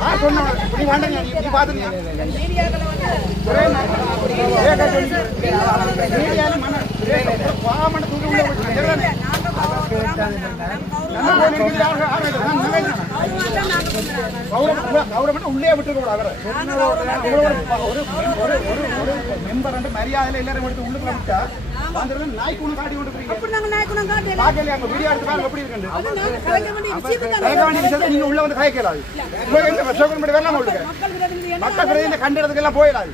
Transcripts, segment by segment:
ஆ சொன்ன நீ வாண்டங்க நீ பாத்துனியா ஒரே தூக்கி உள்ள விட்டு கௌரவம் உள்ளே விட்டுருக்க அவரை ஒரு ஒரு ஒரு மெம்பர் மரியாதையில எல்லாரும் எடுத்து உள்ளுக்குள்ள விட்டா வந்துருது நாய்க்கு ஒண்ணு காட்டி கொண்டு போறீங்க. பாக்கலையா? அங்க வீடியோ எடுத்து பாருங்க எப்படி இருக்கு கலைக்க வேண்டிய விஷயத்தை நீங்க உள்ள வந்து கலைக்கலாது. உங்களுக்கு எங்க சோகன் படி வரலாம் உங்களுக்கு. மக்கள் பிரதிநிதி கண்டிடத்துக்கு எல்லாம் போயிடாது.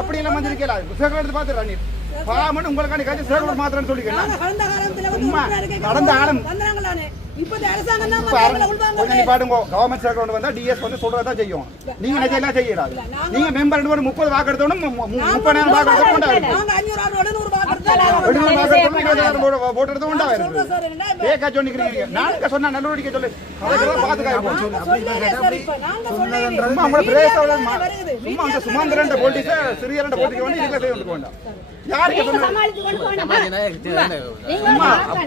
அப்படி எல்லாம் வந்து இருக்கலாது. சேகர் எடுத்து பாத்துறா நீ. பாமன் உங்களுக்காண்டி காட்சி சேகர் மாத்திரன்னு சொல்லிக்கலாம் சும்மா கடந்த காலம். கொஞ்சம் கவர்மெண்ட் சேகர் கொண்டு வந்தா டிஎஸ் வந்து சொல்றதா செய்யும். நீங்க எல்லாம் செய்யறாது. நீங்க மெம்பர் ரெண்டு முப்பது வாக்கு போட்டு எடுத்தோம் கொண்டாடு ஏக்கா சொன்னிக்கிறீங்க நாளைக்கு சொன்னா நல்லபடிக்க சொல்லு அதுக்கெல்லாம் பாத்துக்காய் சும்மா உங்களை பிரதேச சும்மா அந்த சுமந்திரன் போட்டிஸ் சிறியரண்ட போட்டிக்கு வந்து இதுல செய்ய வேண்டாம்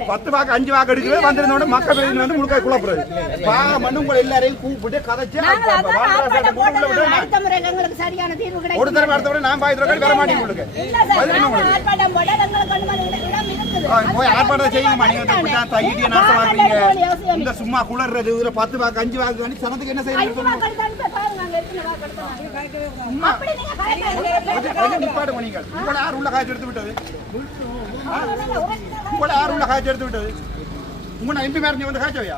பத்து வாக்கு அஞ்சு வாக்கு எடுக்கவே வந்திருந்தோட மக்கள் பிரதிநிதி வந்து முழுக்க குழப்புறது பா மண்ணு உங்களை எல்லாரையும் கூப்பிட்டு கதைச்சு ஒரு தடவை அடுத்த நான் பாய் தடவை வர மாட்டேங்க உங்களுக்கு போய் ஆர்ப்பாட்டம் செய்யுங்கம்மா. நீங்க இப்படிதான் தையிட்டிய நாசமாக்குறீங்க இந்த சும்மா குளர்றது இதுல பத்து வாக்கு அஞ்சு வாக்கு வேண்டி சனத்துக்கு என்ன செய்யணும் நிப்பாட்டுங்க நீங்கள் உங்களை யார் உள்ள காய்ச்சி எடுத்து விட்டது? உங்களை யார் உள்ள காய்ச்சி எடுத்து விட்டது. உங்களை எம்பி மேரஞ்சி வந்து காய்ச்சவையா?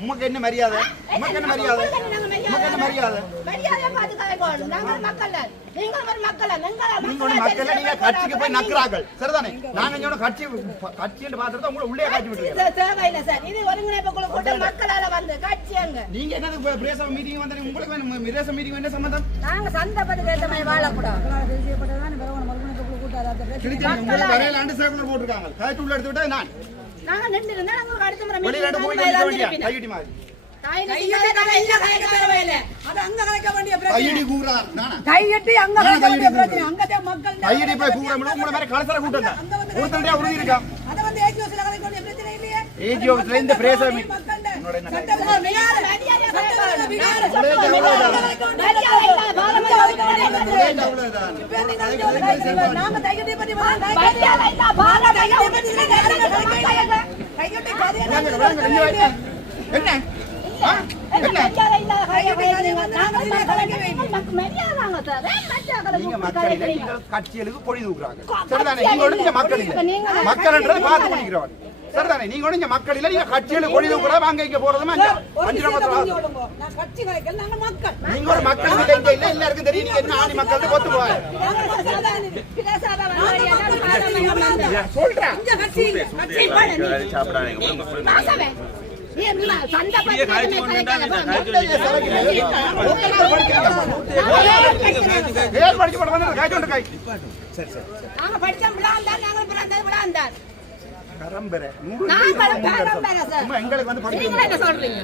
உமக்கு என்ன மரியாதை? உமக்கு என்ன மரியாதை? உமக்கு என்ன மரியாதை? கட்சிக்கு போய் நக்குறார்கள். சரிதானே? நாங்க கட்சி கட்சி என்று பார்த்துட்டு உங்களை உள்ளே காட்சி விட்டுருக்கீங்க நீங்க என்னது பிரேச மீட்டிங் வந்து உங்களுக்கு பிரேச மீட்டிங் என்ன சம்பந்தம்? நாங்க சந்தப்பட்டு பேச மாதிரி வாழக்கூடாது. திருச்சி உங்களை வரையில ஆண்டு சேகுலர் போட்டிருக்காங்க. நான். நாங்க நின்று இருந்தா அடுத்த முறை. கையடி கையடி கூறார் நானா கையெட்டி அங்க கையடி பிரச்சனை அங்கதே மக்கள் கையடி போய் கலசர கூட்டம் உறுதி இருக்கா அத வந்து கலைக்க வேண்டிய பிரச்சனை இல்லையே ஏஜி இந்த உன்னோட வாங்க. என்ன கட்சிகளுக்கு பொழி தூக்குறாங்க. சரிதானே? நீங்க ஒழிஞ்ச மக்கள் இல்லை மக்கள்ன்றதை பார்த்து பண்ணிக்கிறவன் சரிதானே? நீங்க ஒழிஞ்ச மக்கள் இல்லை நீங்க கட்சிகளுக்கு பொழி தூக்குறா வாங்க இங்க போறதுமா? அஞ்சு நாங்க மக்கள். நீங்க ஒரு மக்கள் இல்லை இங்க இல்ல எல்லாருக்கும் தெரியும். நீங்க என்ன ஆணி மக்கள் கொத்து போவாங்க சொல்றேன் எங்களுக்கு வந்து சொல்றீங்க?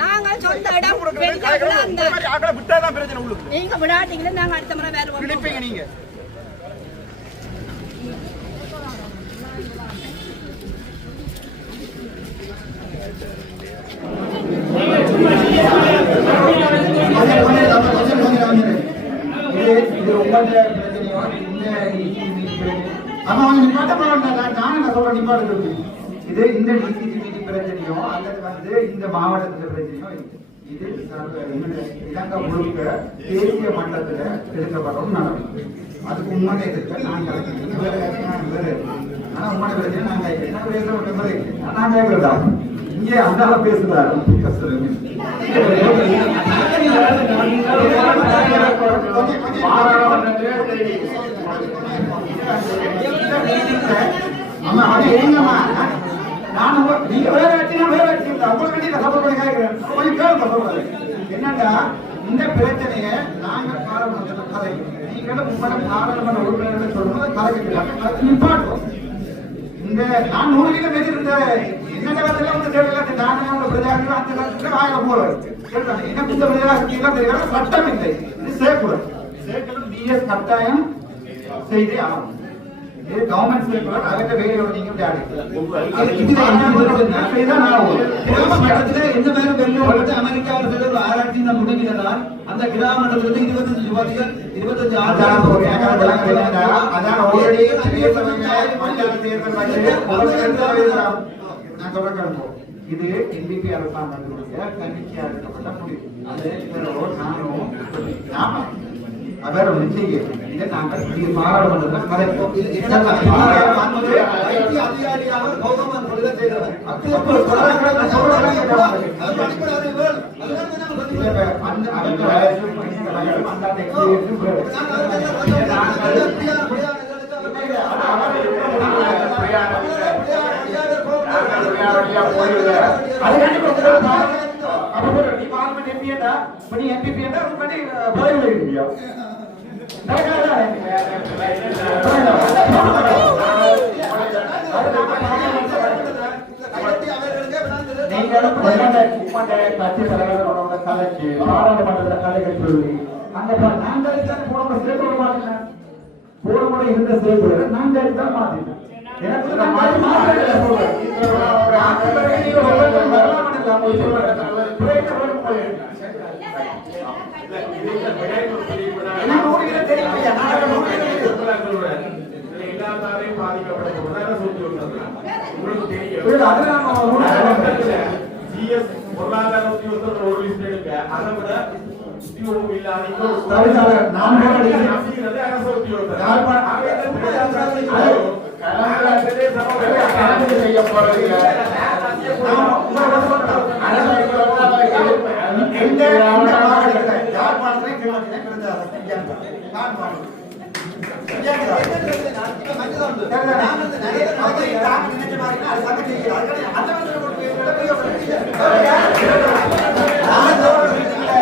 நாங்கள் சொந்த இடம் உங்களுக்கு விட்டாதான் பிரச்சனை உள்ளுக்கு. நீங்க விளையாட்டீங்களே நாங்க அடுத்த முறை வேற கிழிப்பீங்க நீங்க. இது இந்த டிசிசிபிடி பிரச்சனையோ அல்லது வந்து இந்த மாவட்டத்துல பிரச்சனையோ இது இலங்கை முழுக்க தேசிய மட்டத்துல எடுக்கப்படும் நடக்கும் அதுக்கு உண்மையை இருக்கு நான் கலக்கிறேன் வேற உண்மை பிரச்சனை நான் இங்கே அந்த பேசுறாரு. அம்மா அது ஏங்கம்மா நான் நீங்க வேற வச்சுனா வேற வச்சு உங்களுக்கு வேண்டிய சப்போர்ட் பண்ணி கேட்கிறேன் கொஞ்சம் கேளுங்க சொல்றது என்னன்னா இந்த பிரச்சனையை நாங்கள் பாராளுமன்ற கதை. நீங்களும் உங்களோட பாராளுமன்ற உறுப்பினர்கள் சொல்லும்போது இந்த நான் நூறு கிலோ இருந்த என்ன காலத்துல வந்து சட்டம் இல்லை இது பிஎஸ் கட்டாயம் செய்தே ஆகும் இது கவர்மெண்ட் வேலையோட நீங்க எந்த மாதிரி வெள்ளம் அமெரிக்காவில் ஆராய்ச்சி நான் முடங்கினால் அந்த இருபத்தஞ்சு இருபத்தஞ்சு அதான் தேர்தல் கேளுங்க. இது NDP அரசாங்கத்தினுடைய தன்னிச்சையா எடுக்கப்பட்ட முடிவு. அது இவரோ, நானோ, நாம. அவர் ஒண்ணு செய்ய. இதை நாங்கள் பாராளுமன்றத்தில் அதுதான் நாங்கள். போன முறை இருந்த தான் மாத்திட்டோம். பொருளாதார உத்தியோகத்தர் ஒரு லிஸ்ட் எடுக்க அதை விட உத்தியோகம் இல்லாத அரசு நினைச்ச மாதிரினா அது சங்க செய்யல. அதுக்காக அந்த இடத்துல கொண்டு போய் விட பெரிய பிரச்சனை. நான் சொல்றேன் இல்ல.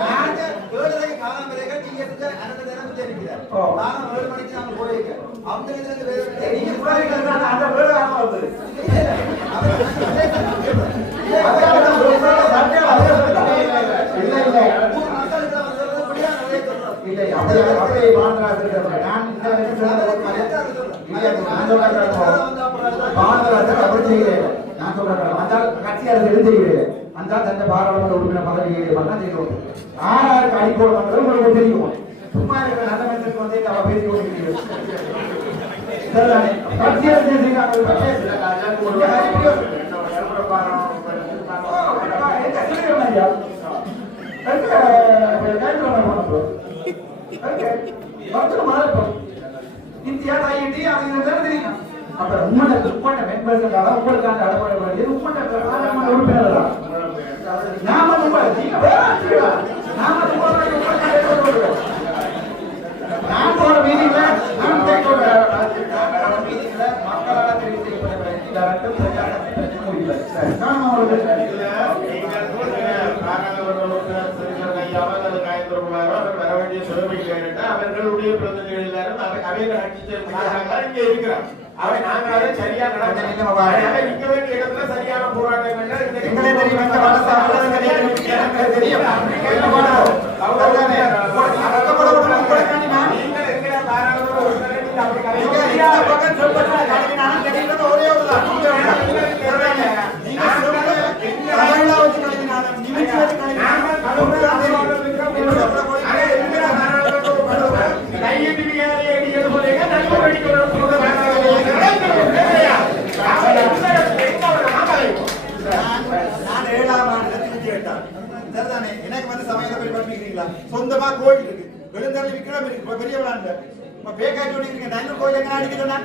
நாங்க ஏழரை காலம் வரைக்கும் நீங்க இருந்த அனந்த நேரம் தெரிவிக்கிறார் ஓ. நாங்க ஏழு மணிக்கு நாங்க போயிருக்கோம் அந்த இதுல வேற நீங்க போறீங்க அந்த வேலை ஆக வருது. இல்ல இல்ல ஊர் மக்களுக்கு அவர் சொல்றது முடியா நிறைய சொல்றோம் இல்லை அப்படி அப்படி பாந்தராஜர் நான் நான் சொல்றேன் பாந்தராஜர் அந்த கட்சி அரசு செய்கிறேன் அந்த தன்னை பாராளுமன்ற உறுப்பினர் பதவி பண்ணா ஆறாருக்கு அடிக்கோடு வந்தது உங்களுக்கு தெரியும். சும்மா இருக்கிற நல்ல மனிதனுக்கு வந்து அவ பேசி கொண்டிருக்கிறேன் சரிதானே? கட்சி அரசு நாம நாம உம்மட உம்மட நான் போற மீட்டிங்ல நான் கேட்கிறேன் மீட்டிங்ல மக்களால் தெரிவு செய்யப்பட்ட இந்த ரெண்டு பிரச்சாரத்தை முடியல சரி நான் உங்களுக்கு நீங்கள் சொல்லுங்க, பிரச்சாரத்தை பிரச்சாரத்தை செல்வர் நான் அவர்கள் காயத்திருப்பாரோ, வர வேண்டிய அவர்களுடைய பிரதிநிதிகள் எல்லாரும் அவை- அவைகள் கட்சி இங்கே இருக்கிறார். அவை நாங்கள் சரியா நடத்தணும். நிக்க வேண்டிய இடத்துல சரியான போராட்டங்கள் இந்த- தெரியும் இந்த வடச அவலங்க எனக்கு தெரியும் என்ன பண்ணுவோம் அவர்தானே அடக்கப்பட விடணும் உங்களுக்காண்டி நான் நீங்கள் இருக்கிற பாராளுமன்ற உறுப்பினரை நீங்கள் அப்படி நீங்க கலைக்க இந்த பக்கம் சொல்லுங்க நாளைக்கு நான் தெரியுறது ஒரே ஒரு தான் நீங்க வேண்டாம். நீங்க சொல்லுங்க தமிழ்ல வச்சு கலைக்கினாலும் நிமித்தி வச்சு கலைக்கினாலும் நான் ஏழாம் ஆண்டுல திருச்சி கேட்டான் சரிதானே எனக்கு வந்து சமையல போய் படிக்கிறீங்களா சொந்தமா கோயில் இருக்கு விழுந்தள்ளி விக்ரம் இருக்கு இப்ப பெரிய விழாண்டு இப்ப பேக்காட்டி ஓடிக்கிறீங்க இருக்கீங்க நல்ல கோயில் எங்க அடிக்க சொன்னா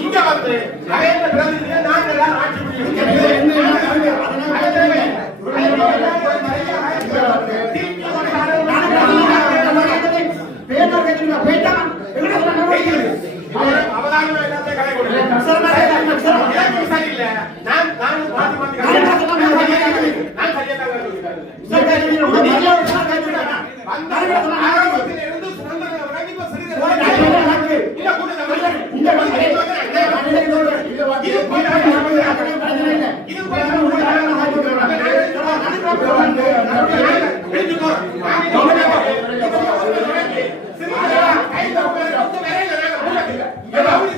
இங்க வந்து அவையோட பிரதிநிதியை நாங்க எல்லாம் ஆட்சி அவதானம் எல்லாத்தையும் கடை கொடுங்க சரியில்லை நான் நான் மாத்தி மாத்தி நான் சரியா தான் ஆரம்பத்தில் இருந்து சுதந்திரம் வரைக்கும் இப்ப சிறிது இல்ல கூட நன்றி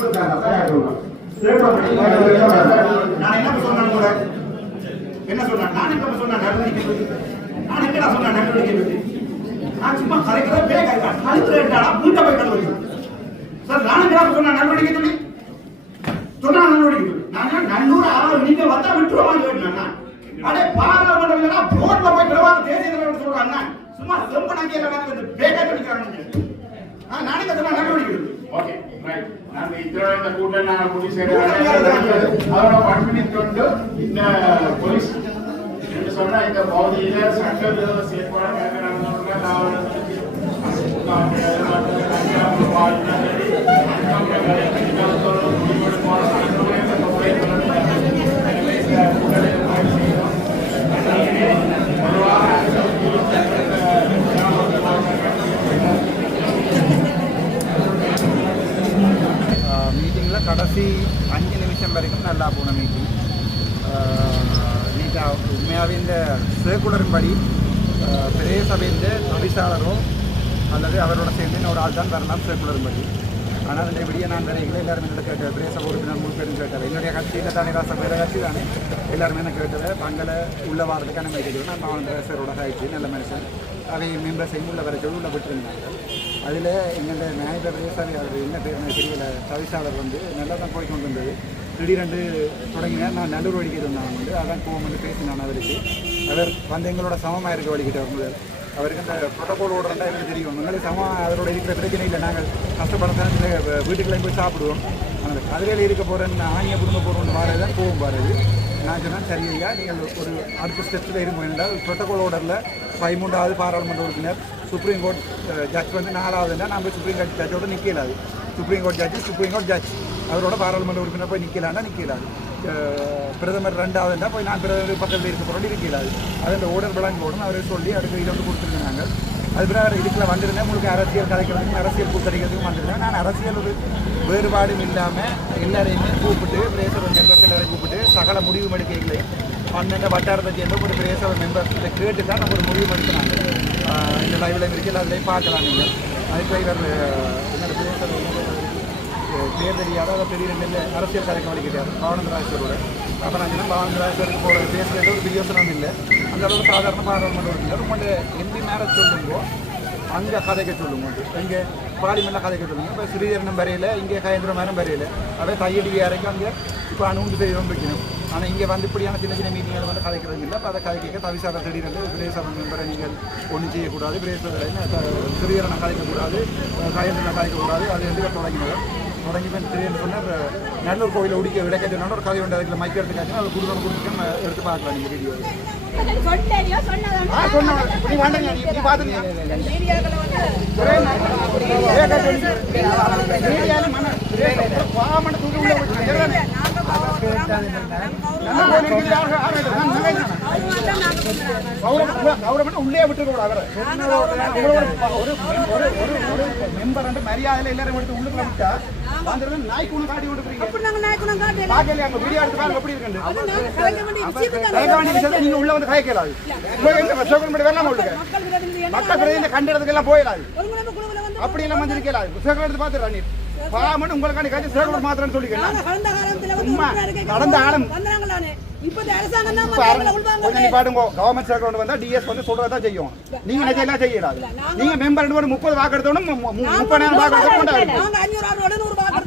நான் என்ன சொன்னேன் கூட என்ன சொன்னேன் நான் என்ன சொன்னேன் நடவடிக்கை பத்தி நான் என்ன சொன்னேன் நடவடிக்கை பத்தி நான் சும்மா கரைக்கிறத பேக்க கழுத்துல மூட்டை போய் கடவுள் சார் நான் என்ன சொன்னேன் நடவடிக்கை சொல்லி சொன்னா நடவடிக்கை சொல்லி நான் நல்லூர் ஆறு நீங்க வந்தா விட்டுருவாங்க கேட்டேன் அடே பாராளுமன்றம் இல்லைன்னா போய் பிரவாத தேசிய தலைவர் சொல்றாங்க சும்மா ரொம்ப நம்பிக்கை பேக்கா பண்ணிக்கிறாங்க நானே சொன்னா நடவடிக்கை ಓಕೆ நம்ம இத்தோட கூட்டம் நான் கூட்டி சேர பண்பிணித்தொண்டு இந்த போலீஸ் என்று சொன்னால் வரைக்கும் நல்லா போன மீட்டிங் நீட்டாக உண்மையாகவே இந்த பெரிய பிரேசபைந்த தவிசாளரோ அல்லது அவரோட சேர்ந்து ஒரு ஆள் தான் வரலாம் சேக்குலரின்படி ஆனால் அந்த இப்படியே நான் வரைகளை எல்லாருமே என்ன கேட்டது பிரேசப உறுப்பினர் முழு பேரும் கேட்டது என்னுடைய கட்சியில் தானே ராசம் வேறு கட்சி தானே? எல்லாருமே என்ன கேட்டது தங்களை உள்ள வாரத்துக்கு அனுமதிக்கிறது நான் மாவட்ட பிரேசரோட ஆயிடுச்சு நல்ல மனுஷன். அவை மெம்பர்ஸையும் உள்ள வர சொல்லி உள்ள விட்டுருந்தாங்க. அதில் எங்களுடைய நியாய பிரதேசாவி அவர் என்ன பேர் தெரியல தவிசாளர் வந்து நல்லா தான் போய் கொண்டு வந்தது திடீரென்று தொடங்கினார் நான் நல்லூர் வழிக்கிட்டு இருந்தாங்க வந்து. அதான் கோவம் வந்து பேசினான் அவருக்கு. அவர் வந்து எங்களோட சமமாக இருக்க வழிக்கிட்டு அவர் அவருக்கு அந்த ப்ரோட்டோகால் ஓடுறதா எனக்கு தெரியும். எங்களுக்கு சமம் அதோட இருக்கிற பிரச்சனை இல்லை. நாங்கள் கஷ்டப்பட வீட்டுக்குள்ளே போய் சாப்பிடுவோம். அதனால் கதிரையில் இருக்க போகிறேன் ஆணிய குடும்ப போகிறோம்னு வாரது தான் கோவம் வாரது நான் சொன்னேன் சரி நீங்கள் ஒரு அடுத்த ஸ்டெப்பில் இருக்கும் என்றால் ப்ரோட்டோகால் ஓர்டரில் பதிமூன்றாவது பாராளுமன்ற உறுப்பினர் சுப்ரீம் கோர்ட் ஜட்ஜ் வந்து நாலாவதுன்னா நான் சுப்ரீம் கோர்ட் ஜட்ஜோடு நிற்கலாது supreme court judge supreme court judge அவரோட பாராளுமன்ற உறுப்பினர் போய் நிற்கலான்னா நிற்கலாது பிரதமர் ரெண்டாவதுன்னா போய் நான் பிரதமர் பக்கத்தில் இருக்க போகிறோம் இருக்கலாது அது அந்த ஓடர் வழங்கி ஓடணும் அவரை சொல்லி அதுக்கு இதை வந்து கொடுத்துருந்தாங்க அதுக்கப்புறம் அது அவர் இதுக்குள்ள வந்திருந்தேன் உங்களுக்கு அரசியல் கலைக்கிறதுக்கும் அரசியல் கூத்தடிக்கிறதுக்கும் வந்திருந்தேன் நான் அரசியல் ஒரு வேறுபாடும் இல்லாமல் எல்லாரையுமே கூப்பிட்டு பிரேசர் மெம்பர்ஸ் எல்லாரையும் கூப்பிட்டு சகல முடிவு எடுக்கைகளையும் பன்னெண்டு வட்டாரத்தை சேர்ந்த ஒரு பிரேசர் மெம்பர்ஸில் கேட்டு தான் நம்ம ஒரு முடிவு எடுக்கிறாங்க இந்த லைவ்ல இருக்கு அதுலேயும் பார்க்கலாம் நீங்கள் அதுக்கு இவர் தேர்தலி அதாவது பெரிய ரெண்டு அரசியல் கலைக்க வலிக்கிறார் பாவனந்தராஜரோட அப்போ நான் சொன்னேன் பாவனந்தராஜருக்கு போகிற பேசுகிறது ஒரு பிரியோசனம் இல்லை. அந்த அளவுக்கு சாதாரண பாராளுமன்ற உறுப்பினர் உங்களோட எம்பி மேரேஜ் சொல்லுங்கோ அங்கே கதைக்க சொல்லுங்க இங்கே பார்லிமெண்ட்டில் கதைக்க சொல்லுங்க. இப்போ ஸ்ரீதரனும் வரையில இங்கே கயந்திரம் மரம் வரையில அதே தையடி வரைக்கும் அங்கே இப்போ அனுமதி செய்வோம் வைக்கணும் ஆனால் இங்கே வந்து இப்படியான சின்ன சின்ன மீட்டிங்கில் வந்து கதைக்கிறது இல்லை. அப்போ அதை கதைக்க தவிசாத திடீரென்று பிரேசபம் மெம்பரை நீங்கள் ஒன்றும் செய்யக்கூடாது. பிரேச ஸ்ரீதரனை கதைக்கக்கூடாது கயந்திரனை கதைக்கக்கூடாது. அது வந்து இவர் தொடங்கி போய் திடீர்னு சொன்னார் நல்லூர் கோயிலை உடிக்க விடக்க சொன்னாலும் ஒரு கதை உண்டு அதுக்கு மைக் எடுத்து காய்ச்சினா அது குடும்பம் கொடுத்துட்டு எடுத்து பார்க்கலாம் நீங்கள் வீடியோ உள்ள விட்டு சரிதானே நாங்க போகிறோம் நம்ம போய் நிறுத்தி ஆக ஆக நான் நினைக்கிறேன் கௌரவம் கௌரவம் உள்ளே விட்டுக்கூடாது அவரை ஒரு மெம்பர் மரியாதையில எல்லாரும் எடுத்து உள்ளுக்குள்ள விட்டா வந்துருது நாய்க்கு ஒண்ணு காட்டி அப்படி நாங்க அங்க வீடியோ எடுத்து பாருங்க எப்படி இருக்குன்னு. அது நாங்க கலைக்க வேண்டிய கலைக்க வேண்டிய நீங்க உள்ள வந்து கலைக்கலாது உங்களுக்கு எங்க சோகன் படி வரலாம் உங்களுக்கு. மக்கள் பிரதிநிதி மக்கள் எல்லாம் போயிடாது. ஒருங்கிணைப்பு குழுவுல வந்து அப்படி எல்லாம் வந்து இருக்கலாது சேகர் எடுத்து பாத்துறா நீ. பாமன் உங்களுக்காண்டி காய்ச்சி சேகர் மாத்திரன்னு சொல்லிக்கலாம் கடந்த காலத்துல கடந்த காலம். அரசாங்கம் தான் வந்து அரங்க- எங்களை உள்வாங்க. கொஞ்சம் நிப்பாட்டுங்க கவர்மெண்ட் சேகர் கொண்டு வந்தா டிஎஸ் வந்து சொல்றதா செய்யும். நீங்க எல்லாம் செய்யலாது நீங்க மெம்பர் ரெண்டு முப்பது வாக்கு எடுத்தோன்னு முப்பது வாக்கு எடுத்தோம் நாங்க அஞ்சூறு ஆறு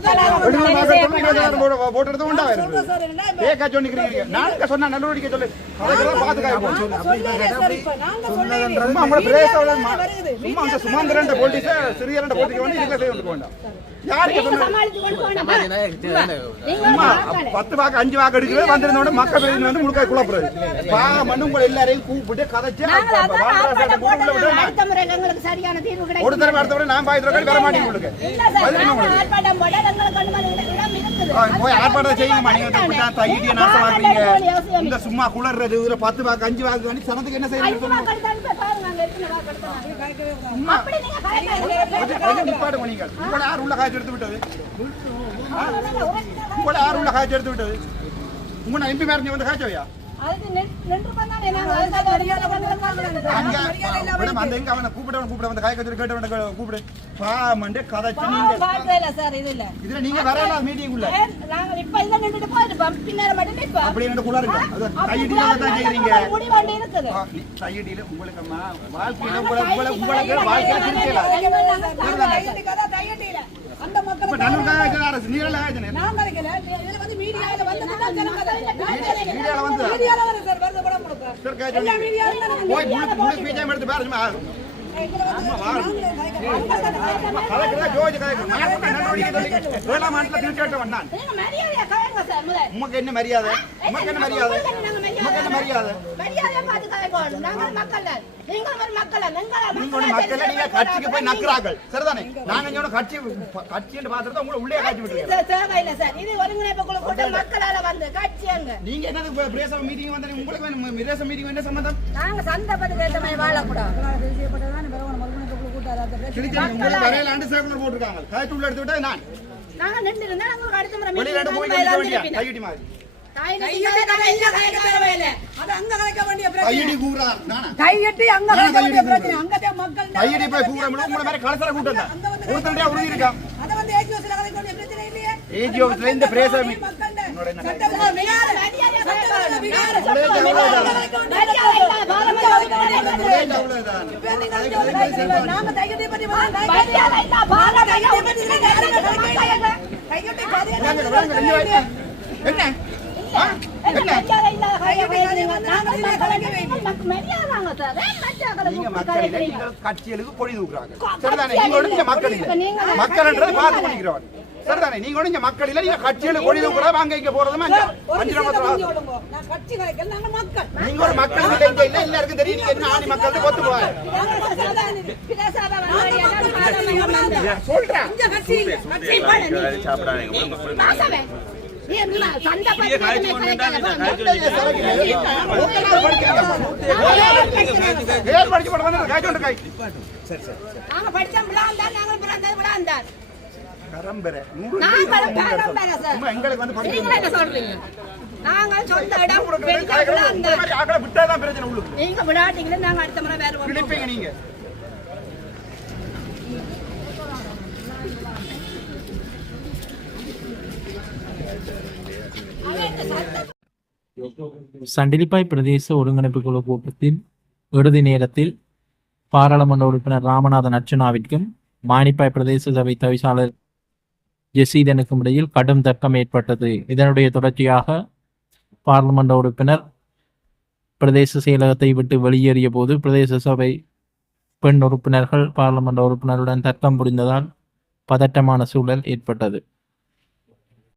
போட்டு என்ன இப்ப ஏக்கா சொன்னிக்கிறீங்க நாளைக்கு சொன்னா நல்லபடிக்கை சொல்லு நாங்க சொல்லுங்க சும்மா உங்களை பிரேசோட வருகுது சும்மா அந்த சுமந்திரன் போலீஸ் சிறியரண்ட போட்டிக்கு வந்து இதுல செய்ய வேண்டாம். பத்து வாக்கு அஞ்சு வாக்கு எடுக்கவே வந்திருந்தோட மக்கள் பிரதிநிதி வந்து முழுக்க குழப்புறது பாமன்னு உங்களை எல்லாரையும் கூப்பிட்டு கதைச்சு ஒரு தடவை அடுத்த நான் பாய் தடவை வர மாட்டேங்க உங்களுக்கு போய் ஆர்ப்பாட்டம் செய்யுங்கம்மா நீங்க இப்படிதான் தையிட்டிய நாசமாக்குறீங்க இந்த சும்மா குளர்றது இதுல பத்து வாக்கு அஞ்சு வாக்கு வேண்டி சனத்துக்கு என்ன செய்யணும் நிப்பாடுங்க நீங்கள் உங்களை யார் உள்ள காய்ச்சி எடுத்து விட்டது? உங்களை யார் உள்ள காய்ச்சி எடுத்து விட்டது? உங்களை எம்பி மேரஞ்சி வந்து காய்ச்சவையா வாழ்க்கையில உங்களை உங்களை உங்களுக்கு வாழ்க்கையில திருத்தல அந்த இப்ப மக்கள் நல்லூர் காய்ச்சல் அரசு நீங்கள காய்ச்சல் நான் கலைக்கல இதுல வந்து மீடியால வந்து தான் ஜனம் கதை. மீடியால வந்து மீடியால வரும் சார் வருது படம் கொடுக்க சார் காய்ச்சல் எல்லா மீடியாலும் நாங்க போய் முழு முழு பீஜாம எடுத்து பாரு சும்மா. எங்களை வந்து நாங்களே கலைக்கிறோம். கலக்கிறதா ஜோதி கலக்கிறோம் நான் நடவடிக்கை சொல்லி வேளாண் மாநிலத்தில் திருச்சேட்டவன் நான். நீங்க மரியாதையா கலைங்க சார் முதல் உமக்கு என்ன மரியாதை? உமக்கு என்ன மரியாதை? மரியாதை? நாங்கள் மக்கள். ஒரு மக்கள். நீங்க ஒரு மக்களா. மக்கள். நீங்க கட்சிக்கு போய் நக்குறார்கள். சரிதானே? நாங்க இங்க ஒரு கட்சி கட்சி என்று பாத்துட்டு உங்களை உள்ளே காட்சி விட்டுருக்கீங்க இது தேவையில்லை சார் இது ஒருங்கிணைப்பு குழு கூட்டம் மக்களால வந்து. கட்சி அங்க நீங்க என்னது பிரேச மீட்டிங் வந்து உங்களுக்கு பிரேச மீட்டிங் என்ன சம்பந்தம் நாங்க சந்தப்பட்டு பேச மாதிரி வாழக்கூடாது. கிழிச்சு உங்களுக்கு வரையில ஆண்டு சேகுலர் போட்டிருக்காங்க. காய்ச்சி உள்ள எடுத்து விட்டா நான்? நாங்க நின்று இருந்தா நாங்களுக்கு அடுத்த முறை வெளியில meeting போய் தான் நிக்க வேண்டியா இருப்பீங்க. கையடி மாதிரி. கையடி கூறா நானா? கையெட்டி அங்க கலைக்க வேண்டிய பிரச்சனை. அங்கதான் மக்கள் கையடி போய் கலசர கூட்டம் தான் ஒருத்தருடைய உறுதி இருக்கா அத வந்து கலைக்க வேண்டிய பிரச்சனை இல்லையே. ஏஜி இந்த உன்னோட விகார. விகார. வாங்க, வாங்க. என்ன மக்கள் மக்கள் வாங்க மக்கள் கட்சிகளுக்கு கொடி தூக்குறாங்க. சரிதானே? நீங்க மக்கள் இல்ல நீங்க மக்கள்ன்றதை பார்த்து பண்ணிக்கிறவன் சரிதானே? நீங்க ஒழிஞ்ச மக்கள் இல்ல நீங்க கட்சிகளுக்கு கொடி தூக்குறா அங்க இங்க போறதுமா அஞ்சு நாங்க மக்கள். ஒரு மக்கள் இல்ல இங்க இல்ல எல்லாருக்கும் தெரியும். நீங்க என்ன ஆணி மக்கள் ஒத்து போவாங்க சொல்றேன். எங்களுக்கு வந்து நாங்கள் சொந்த இடம் விட்டாதான் பிரச்சனை உள்ளுக்கு. நீங்க விளையாட்டீங்களே நாங்க அடுத்த முறை வேற கிழிப்பீங்க நீங்க. சண்டிலிப்பாய் பிரதேச ஒருங்கிணைப்பு குழு கூட்டத்தின் இறுதி நேரத்தில் பாராளுமன்ற உறுப்பினர் ராமநாதன் அர்ச்சனாவிற்கும் மானிப்பாய் பிரதேச சபை தவிசாளர் ஜெசீதனுக்கும் இடையில் கடும் தர்க்கம் ஏற்பட்டது. இதனுடைய தொடர்ச்சியாக பாராளுமன்ற உறுப்பினர் பிரதேச செயலகத்தை விட்டு வெளியேறிய போது பிரதேச சபை பெண் உறுப்பினர்கள் பாராளுமன்ற உறுப்பினருடன் தர்க்கம் புரிந்ததால் பதட்டமான சூழல் ஏற்பட்டது.